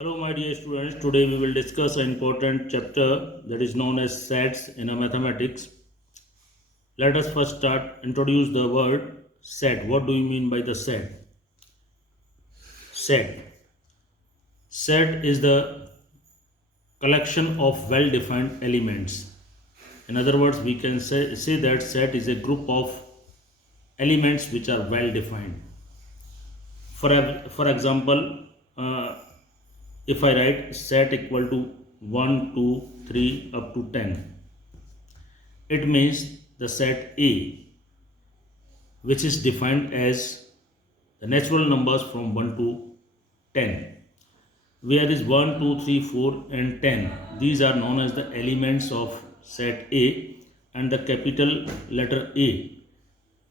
Hello, my dear students. Today we will discuss an important chapter that is known as sets in a mathematics. Let us first introduce the word set. What do you mean by the set? Set. Set is the collection of well-defined elements. In other words, we can say that set is a group of elements which are well defined. For example, if I write set equal to 1, 2, 3 up to 10, it means the set A, which is defined as the natural numbers from 1 to 10, where is 1, 2, 3, 4 and 10. These are known as the elements of set A, and the capital letter A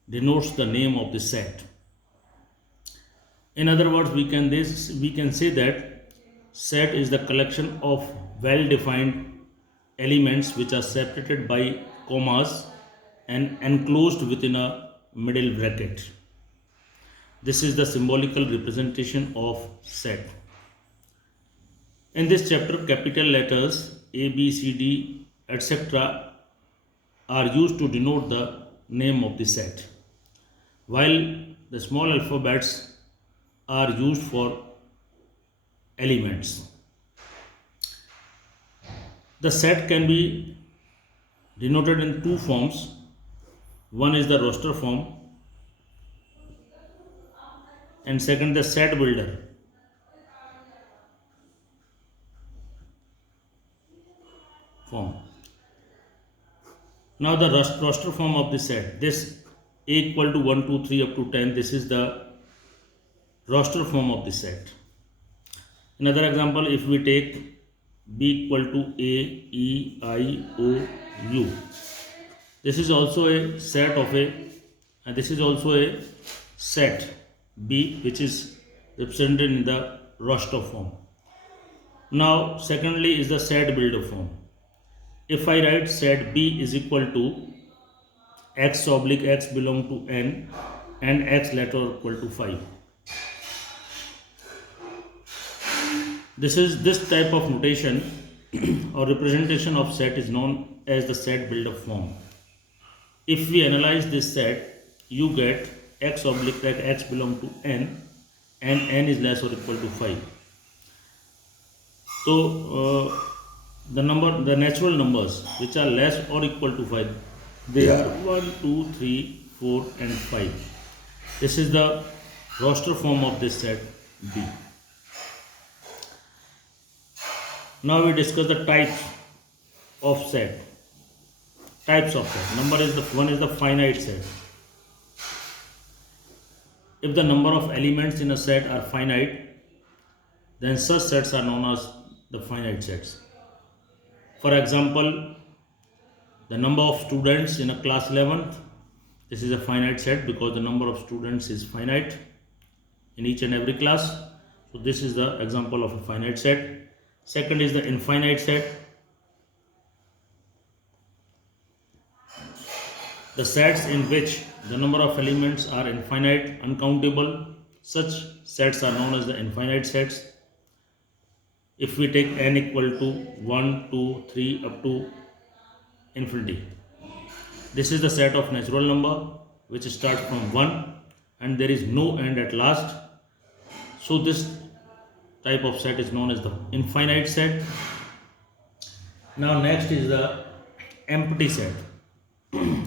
denotes the name of the set. In other words, we can say that set is the collection of well-defined elements which are separated by commas and enclosed within a middle bracket. This is the symbolical representation of set. In this chapter, capital letters A, B, C, D, etc. are used to denote the name of the set, while the small alphabets are used for elements. The set can be denoted in two forms. One is the roster form, and second the set builder form. Now the roster form of the set, this A equal to 1, 2, 3 up to 10, this is the roster form of the set. Another example, if we take B equal to A, E, I, O, U, this is also a set of and this is also a set B, which is represented in the roster form. Now secondly is the set builder form. If I write set B is equal to x oblique x belong to n and x letter equal to 5. This type of notation or representation of set is known as the set builder form. If we analyze this set, you get x oblique x belong to n and n is less or equal to 5. So the natural numbers which are less or equal to 5, they are 1, 2, 3, 4 and 5. This is the roster form of this set B. Now we discuss the types of set. Types of set. One is the finite set. If the number of elements in a set are finite, then such sets are known as the finite sets. For example, the number of students in a class 11th, this is a finite set because the number of students is finite in each and every class. So this is the example of a finite set. Second is the infinite set. The sets in which the number of elements are infinite, uncountable, such sets are known as the infinite sets. If we take n equal to 1, 2, 3 up to infinity, this is the set of natural number which starts from 1 and there is no end at last. So this type of set is known as the infinite set. Now next is the empty set.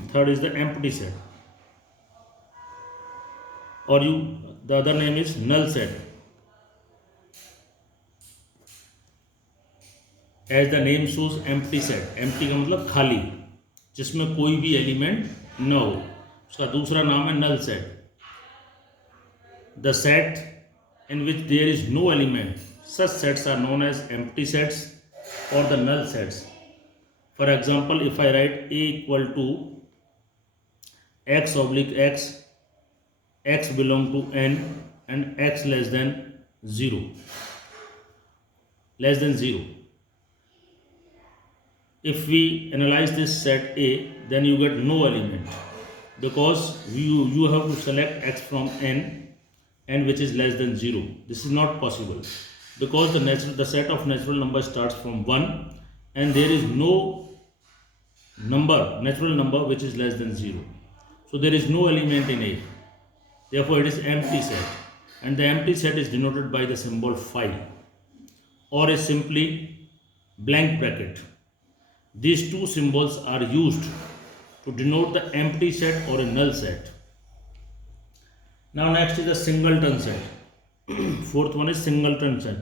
Third is the empty set, or the other name is null set. As the name shows, empty set. empty का मतलब खाली, जिसमें कोई भी element न हो, उसका दूसरा नाम है null set. The set in which there is no element, such sets are known as empty sets or the null sets. For example, if I write A equal to x oblique x, x belong to n and x less than 0. If we analyze this set A, then you get no element because you have to select x from n which is less than 0. This is not possible because the set of natural numbers starts from 1 and there is no natural number which is less than 0. So there is no element in A. Therefore, it is empty set, and the empty set is denoted by the symbol phi or is simply blank bracket. These two symbols are used to denote the empty set or a null set. Now next is the singleton set. Fourth one is singleton set.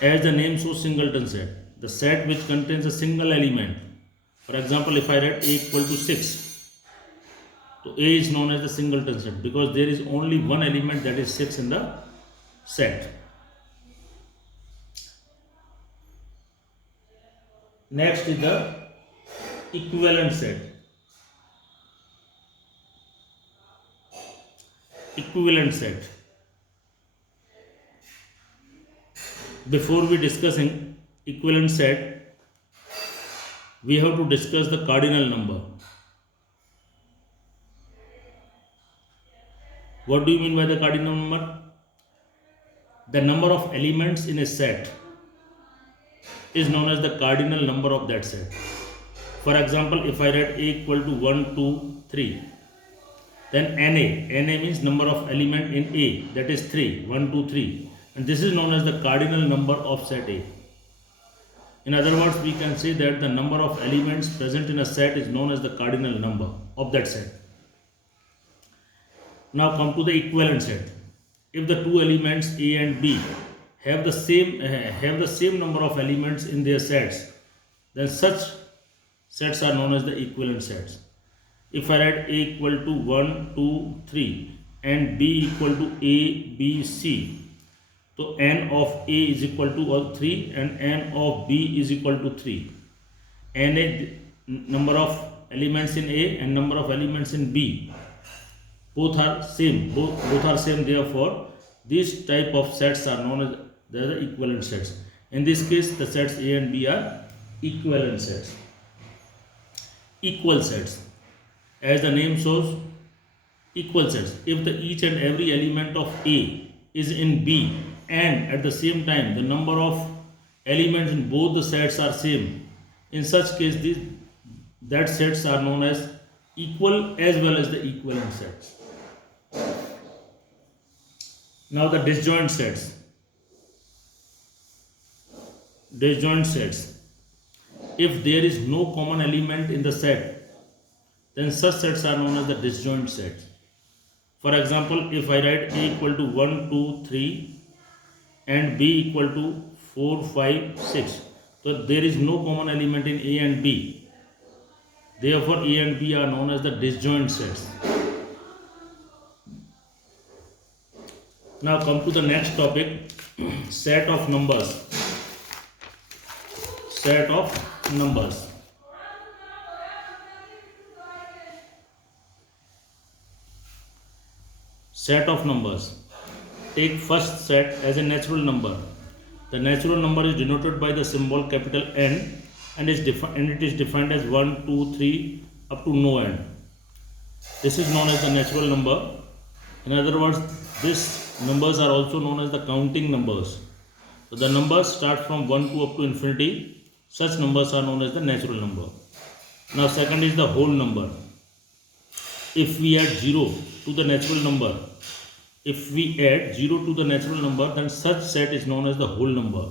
As the name shows, singleton set, the set which contains a single element. For example, if I write A equal to 6, so A is known as the singleton set because there is only one element, that is 6 in the set. Next is the equivalent set. Equivalent set. Before we discussing equivalent set, we have to discuss the cardinal number. What do you mean by the cardinal number? The number of elements in a set is known as the cardinal number of that set. For example, if I write A equal to 1, 2, 3, then NA means number of element in A, that is 3, 1, 2, 3, and this is known as the cardinal number of set A. In other words, we can say that the number of elements present in a set is known as the cardinal number of that set. Now come to the equivalent set. If the two elements A and B have the same number of elements in their sets, then such sets are known as the equivalent sets. If I write A equal to 1, 2, 3 and B equal to A, B, C, so n of A is equal to 3 and n of B is equal to 3. n is number of elements in A and number of elements in B. Both are same. Therefore, these type of sets are known as the equivalent sets. In this case, the sets A and B are equivalent sets. Equal sets. As the name shows, equal sets. If each and every element of A is in B and at the same time the number of elements in both the sets are same, in such case that sets are known as equal as well as the equivalent sets. Now the disjoint sets. Disjoint sets. If there is no common element in the set, then such sets are known as the disjoint sets. For example, if I write A equal to 1, 2, 3 and B equal to 4, 5, 6, so there is no common element in A and B. Therefore, A and B are known as the disjoint sets. Now come to the next topic, set of numbers. Set of numbers. Set of numbers. Take first set as a natural number. The natural number is denoted by the symbol capital N and it is defined as 1, 2, 3 up to no end. This is known as the natural number. In other words, these numbers are also known as the counting numbers. So the numbers start from 1 to up to infinity. Such numbers are known as the natural number. Now second is the whole number. If we add 0 to the natural number, then such set is known as the whole number.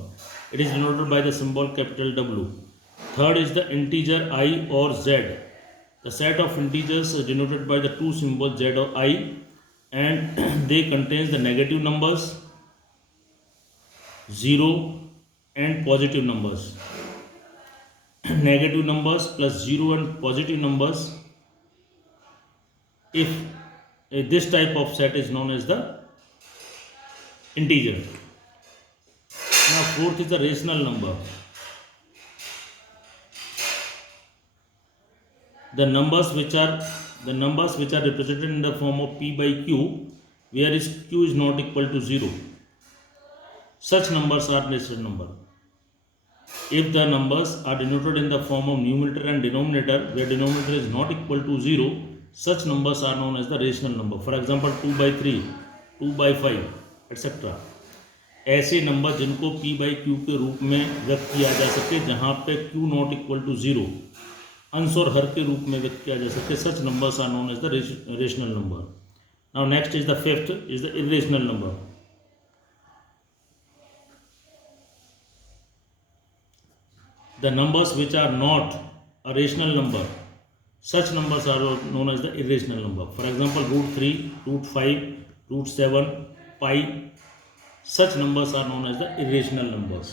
It is denoted by the symbol capital W. Third is the integer I or Z. The set of integers is denoted by the two symbols Z or I, and they contain the negative numbers, 0 and positive numbers. Negative numbers plus 0 and positive numbers. If this type of set is known as the integer. Now fourth is the rational number. The numbers which are represented in the form of P by Q, where Q is not equal to 0. Such numbers are natural number. If the numbers are denoted in the form of numerator and denominator, where denominator is not equal to 0, such numbers are known as the rational number. For example, 2 by 3. 2/5 etcetera, ऐसे number जिनको p/q के रूप में व्यक्त किया जा सके जहाँ पे q नॉट इक्वल टू 0 अंश और हर के रूप में व्यक्त किया जा सके, such numbers are known as the rational number. Now next is the fifth is the irrational number. The numbers which are not a rational number, such numbers are known as the irrational number. For example, √3, √5, √7, pi, such numbers are known as the irrational numbers.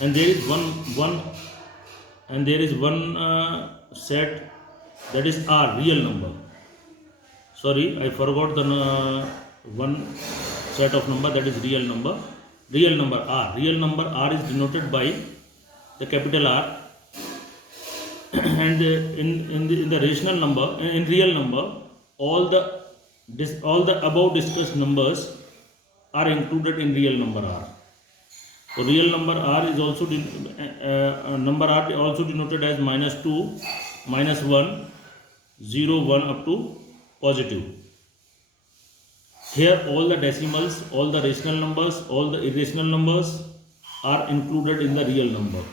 And there is one set, that is R, real number. Sorry, I forgot the one set of number, that is real number. Real number R. Real number R is denoted by the capital R, and in the rational number, in real number, all the above discussed numbers are included in real number R. So real number R is also number R also denoted as -2, -1, 0, 1 up to positive. Here all the decimals, all the rational numbers, all the irrational numbers are included in the real number.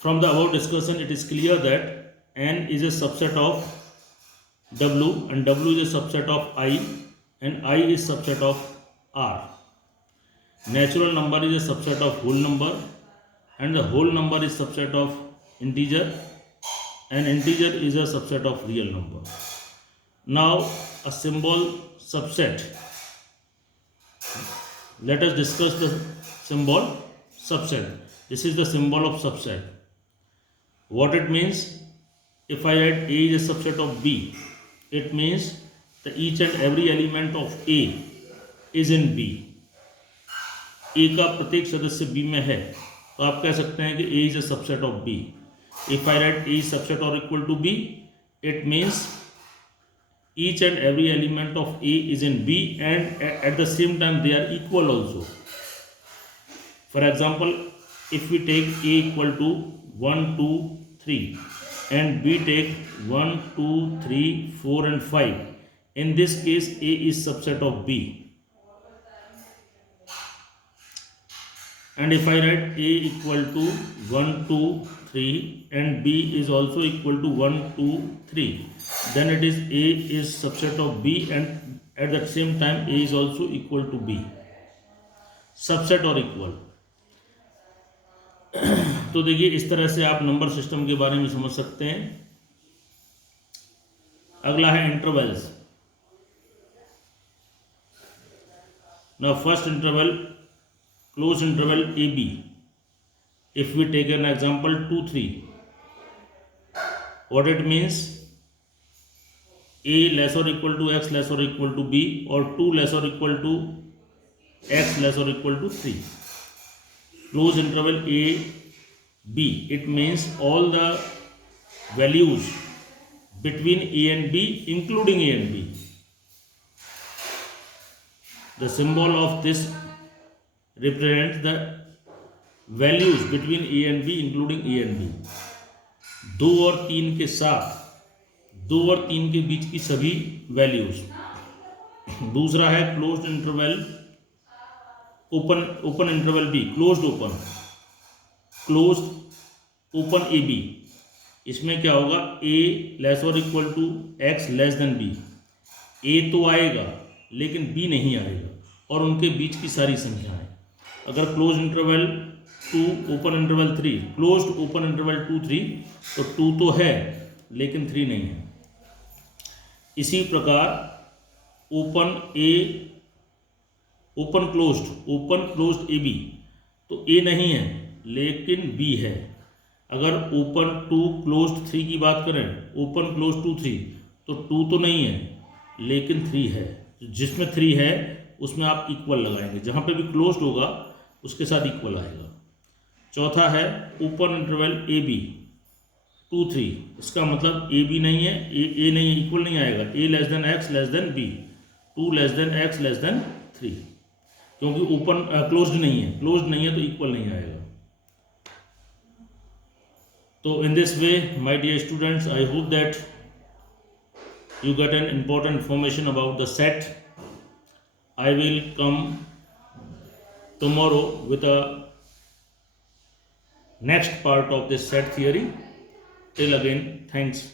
From the above discussion, it is clear that n is a subset of w, and w is a subset of I, and I is subset of R. Natural number is a subset of whole number, and the whole number is subset of integer, and integer is a subset of real number. Now a symbol subset. Let us discuss the symbol subset. This is the symbol of subset. What it means? If I write A is a subset of B, it means that each and every element of A is in B. A का प्रत्येक सदस्य B में है, तो आप कह सकते हैं कि A is a subset of B. If I write A is subset or equal to B, it means each and every element of A is in B, and at the same time they are equal also. For example, if we take A equal to 1, 2, 3 and B take 1, 2, 3, 4 and 5, in this case A is subset of B. And if I write A equal to 1, 2, 3 and B is also equal to 1, 2, 3, then it is A is subset of B, and at the same time A is also equal to B. Subset or equal. तो देखिए इस तरह से आप number system के बारे में समझ सकते हैं. अगला है intervals. Now first interval, closed interval AB. If we take an example 2, 3, what it means? A less or equal to x less or equal to B, or 2 less or equal to x less or equal to 3. Closed interval A B, it means all the values between A and B, including A and B. The symbol of this represents the values between A and B, including A and B. 2 और 3 के साथ 2 और 3 के बीच की सभी values. दूसरा है closed interval open interval B, closed open A B. इसमें क्या होगा? A लेस और equal to x less than B. A तो आएगा लेकिन B नहीं आएगा, और उनके बीच की सारी संख्याएं. अगर close interval 2 open interval 3, closed open interval 2, 3, तो 2 तो है लेकिन 3 नहीं है. इसी प्रकार ओपन क्लोज्ड ए बी, तो A नहीं है लेकिन B है. अगर ओपन 2 क्लोज्ड 3 की बात करें, ओपन क्लोज्ड 2, 3, तो 2 तो नहीं है लेकिन 3 है. जिसमें 3 है उसमें आप इक्वल लगाएंगे, जहाँ पे भी क्लोज्ड होगा उसके साथ इक्वल आएगा. चौथा है ओपन इंटरवल ए बी 2, 3. इसका मतलब ए बी नहीं है, ए नहीं है, इक्वल नहीं आएगा. A less than x less than b, 2 less than x less than 3, क्योंकि ओपन क्लोज्ड नहीं है तो इक्वल नहीं आएगा. So in this way, my dear students, I hope that you got an important information about the set. I will come tomorrow with a next part of this set theory. Till again, thanks.